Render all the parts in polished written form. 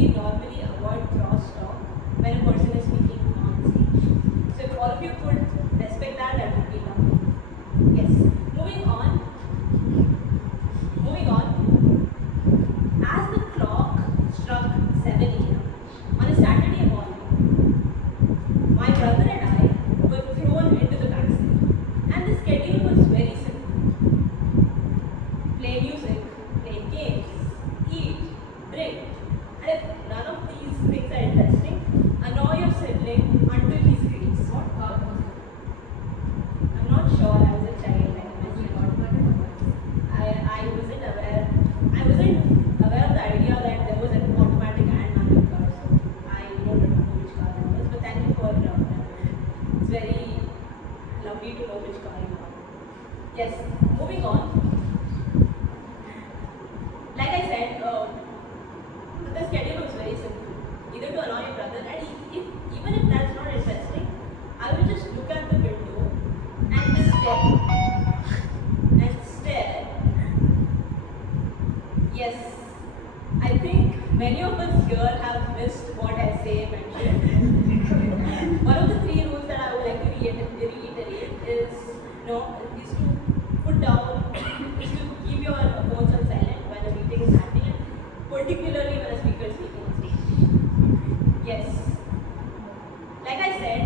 we normally avoid cross-talk when a person is speaking on stage. So if all of you could respect that, that would be lovely. Yes. Moving on. Moving on. As the clock struck 7 a.m. on a Saturday morning, my brother and I were thrown into the backseat. And the schedule was very simple. Play music, play games, eat, drink. And if none of these things are interesting, annoy your sibling until he screams. What car was it? I'm not sure. I was a child. I imagine. I wasn't aware. I wasn't aware of the idea that there was an automatic and manual car. So I don't remember which car that was. But thank you for it's very lovely to know which car you have. Yes. Moving on. Like I said, the schedule was very simple. Either to annoy your brother, and even if that's not interesting, I will just look at the window and stare. And stare. Yes, I think many of us here have missed what I say mentioned. One of the 3 rules that I would like to reiterate is to put down, is to keep your phones on silent when a meeting is happening, particularly when a speaker is speaking on stage. Yes. Like I said,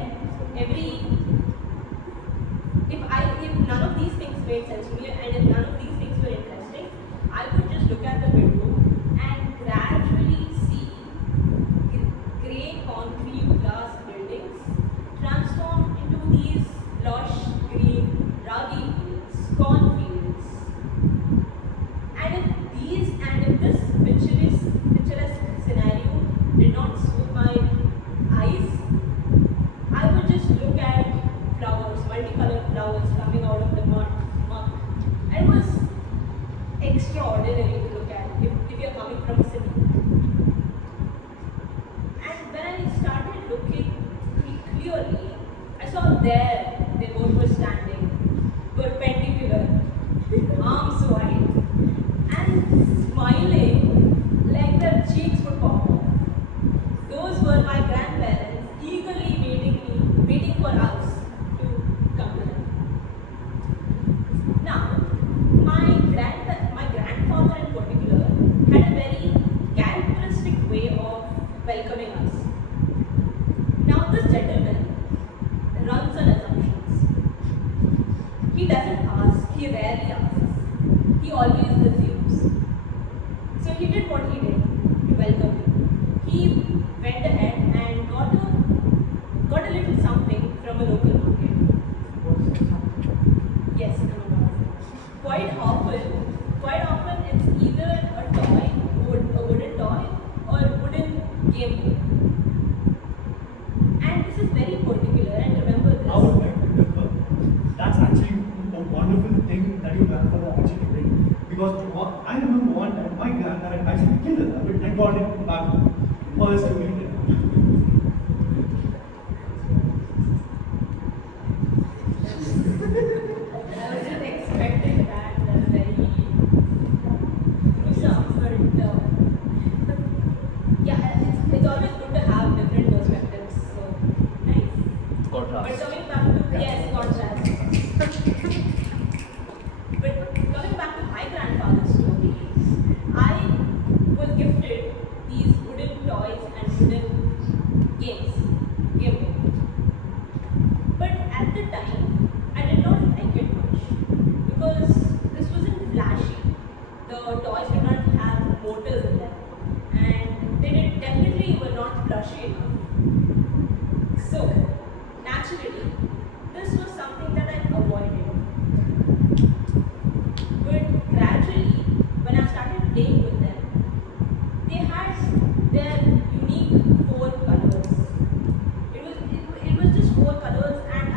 if none of these things made sense to me and if none of these things were interesting, I would just look at the window and gradually see grey concrete glass buildings transform into these lush green ragi fields, cornfields. And if this picturesque scenario did not suit my eyes, I would just look at flowers, multicolored flowers coming out of the mud. And it was extraordinary to look at if you're coming from a city. And when I started looking clearly, I saw there they both were standing, perpendicular, arms wide, and smiling like their cheeks would pop off. Those were my grandparents eagerly waiting for us to come to them. Now, my grandfather in particular had a very characteristic way of welcoming us. Now, this gentleman runs on assumptions. He doesn't ask, he rarely asks. He always assumes. So he did what he did to welcome me. He went ahead and got a little something from a local market. Yes, I'm about it. Quite often it's either a toy, a wooden toy, or a wooden game board. And this is very particular, and remember this. I would like to differ. That's actually a wonderful thing that your grandfather actually did. Because I remember one time my grandparent actually killed a rabbit and got it back for us to eat it. I wasn't expecting that. That's very gruesome, but yeah, it's always good to have different perspectives. So nice. Contrast. But coming back to yes, contrast. But coming back to my grandfather's story, I was gifted these wooden toys and wooden game boards. But at the time, I did not like it much because this wasn't flashy. The toys did not have motors in them, and definitely were not plushy enough. So, naturally, this was something that I avoided. But gradually, when I started playing with them, they had their unique 4 colors. It was just 4 colors, and I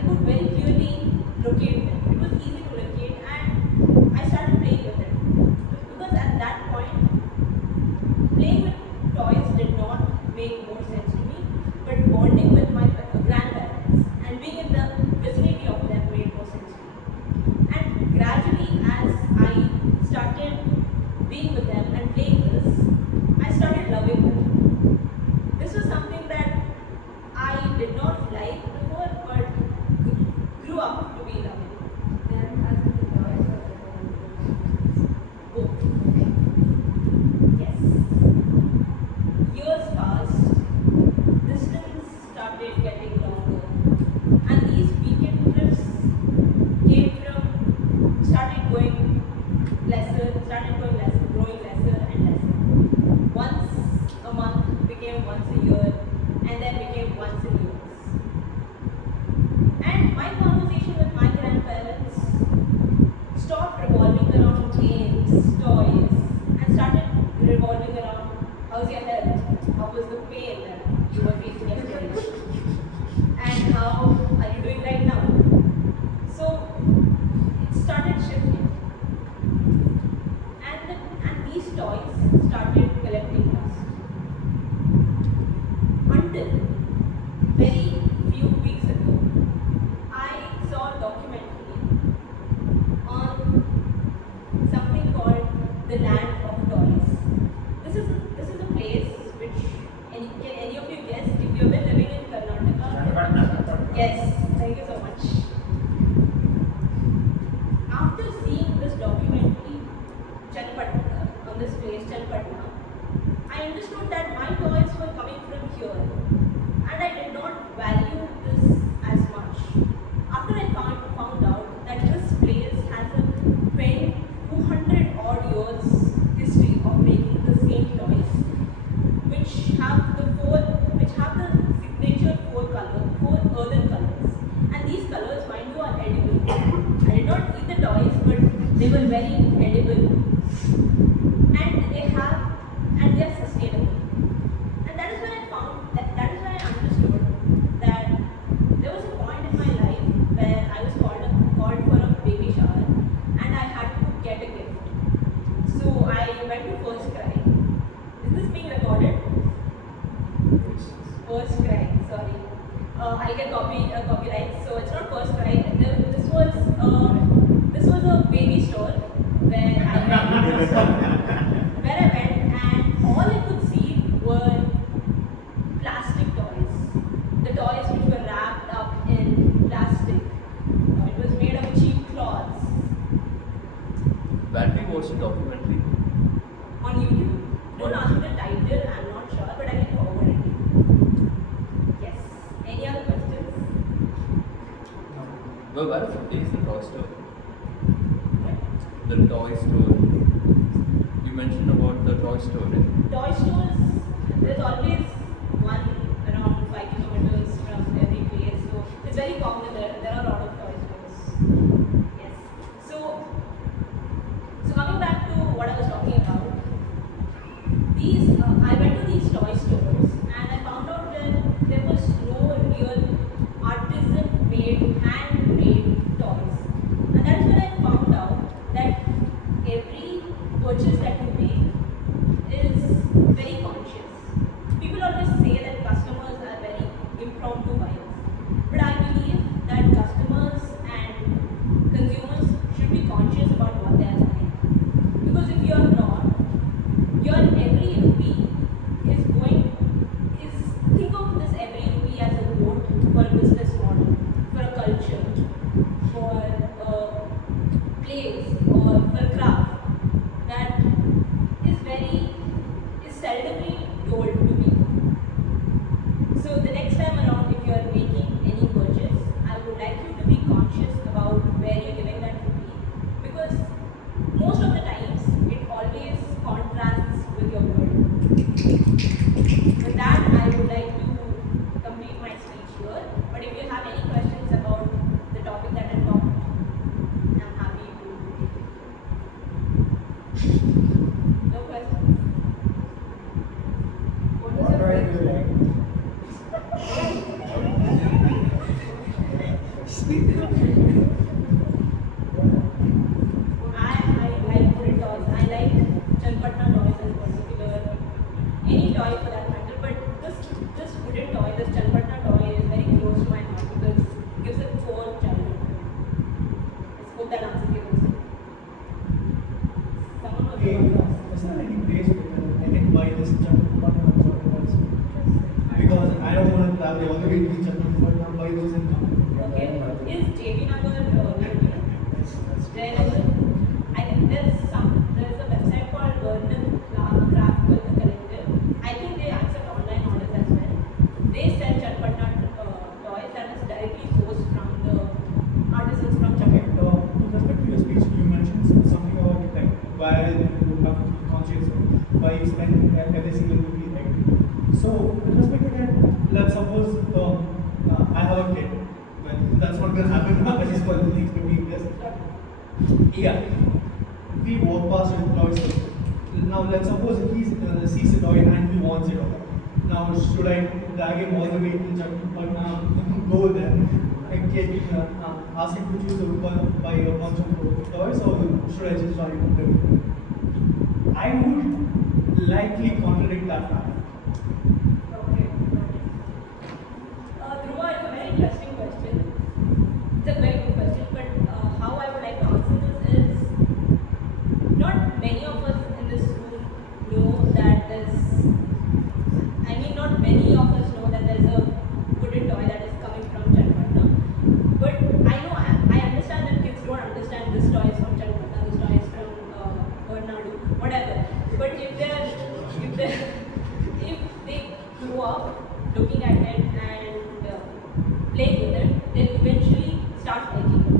could very clearly locate them. It was easy to locate, and I started playing with them. Because at that point, playing with toys did not how's your health? How was the pain that you were facing yesterday? And how are you doing right now? So it started shifting. And these toys started collecting dust. Until very few weeks ago, I saw a documentary on something called the land of toys. This is a place which can any of you guess if you've been living in Karnataka? Yes, thank you so much. After seeing this documentary, Chalpatna, on this place, Chalpatna, I understood that my toys were coming from here, and I did not value this as much. After I found out that this place has a 200 odd years history of making the same toys, which have the signature four earthen colors, and these colors, mind you, are edible. I did not eat the toys, but they were very edible, and they are sustainable. And that is when I found that is when I understood that there was a point in my life where I was called for a baby shower, and I had to get a gift. So I went to first cry. Is this being recorded? First cry, sorry. I get copyright, so it's not first cry. This was a baby store where I went, and all I could see were plastic toys. The toys which were wrapped up in plastic. It was made of cheap cloths. When we watched the documentary, On YouTube. Don't ask me the title, I'm not sure, but I can forward it to you. Yes. Any other questions? well, where is the toy store? What? The toy store. You mentioned about the toy store. Right? Toy stores, there's always one around 5 kilometers from every place, so it's very common there are a lot of toy stores. Yes. So coming back to what I was talking about, I went to these toy stores and I found out that there was no real artisan made, handmade toys. And that's when I found out that every purchase that you make is very conscious. People always say that customers are very impromptu buyers. But I believe that customers and consumers should be conscious about what they are buying. Because if you are not, your every rupee is think of this every rupee as a vote for a business model, for a culture, for a place or for a craft that is seldomly told to people. So the next time around, if you are making any purchase, I would like you to be conscious about where you're giving that rupee, because most of the times it always contrasts with your word. With that, I would like to complete my speech here. But if you have any questions about the topic that I talked, I'm happy to take it. No questions? What was What your toy do favorite? you like? I like good toys. I like Chalpatna toys in particular. Any toy for that matter. But this wooden toy, this Chalpatna toy is very close to my heart because it gives a core childhood. Let's hope that answers your question. Someone was Okay, is there any place where I can buy this because I don't want to travel all the way to Chapman, but I'll buy those and come. Okay. Is JB Nagar near you? That's Wherever. I think there's a website called Vernon Craft Collective. I think they accept online orders as well. They sell Chatpatna toys that is directly sourced from the artisans from okay. Chatpatna. With respect to your speech, you mentioned something about like why you have to be conscious of why you spend every single rupee. Like, so with respect to that, let's suppose I have a kid. Well, that's not gonna happen at least for the next 15 years. Yeah. We walk past with toys. Now let's suppose he sees a toy and wants it. Okay. Now, should I drag him all the way to Chakpatna, go there, and ask him to choose buy a bunch of toys, or should I just try to do it? I would likely contradict that fact. Okay. Dhruva, it's a very interesting question. It's a very good question, but how I would like to answer this is not many of us in this room know that not many of us know that there's a wooden toy that is coming from Chatpatna. But I understand that kids don't understand this toy is from Chatpatna, this toy is from Nadu, whatever. But if they grow up looking at it and playing with it, they'll eventually start liking it.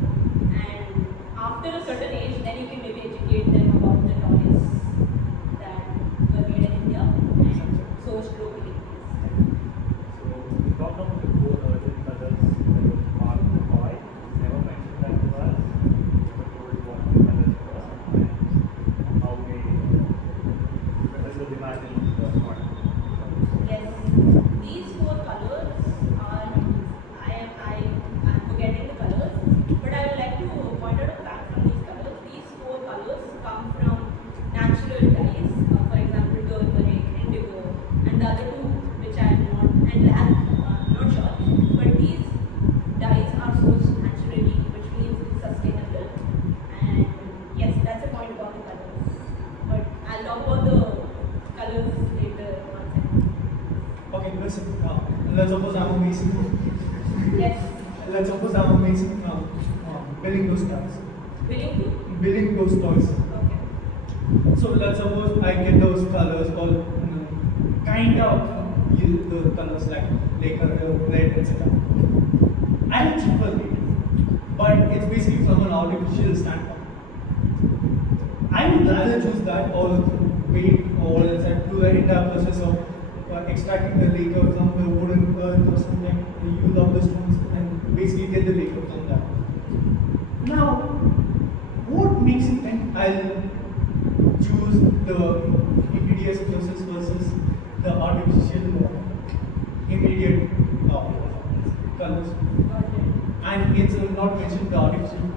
And after a certain age, then you can maybe educate them about the toys that were made in India and sourced globally. So we talked about the four urgent colors that were part of the toy. Never mentioned that to us. Never told what the colors were and how they was imagined the toy. Yes, these four colors are. I'm forgetting the colors, but I would like to point out a fact from these colors. These four colors come from natural dyes. For example, turmeric, indigo, and the other two, which I am not and black. Not sure, but these dyes are sourced naturally, which means it's sustainable. And yes, that's a point about the colors. But I'll talk about the colors later one second. Okay, let's suppose I'm a mason. Yes. Let's suppose I'm a mason building those toys. Willing to? Building those toys. Okay. So let's suppose I get those colors or kind of the colors like red, etc. At a cheaper rate, but it's basically from an artificial standpoint. I would rather choose that or wait or else do the entire process of extracting the lacquer from the wooden earth or something, use up the stones and basically get the lacquer from that. Now, what makes you think I'll choose the immediate process versus the artificial immediate colors? Got it. And it's not mentioned the artificial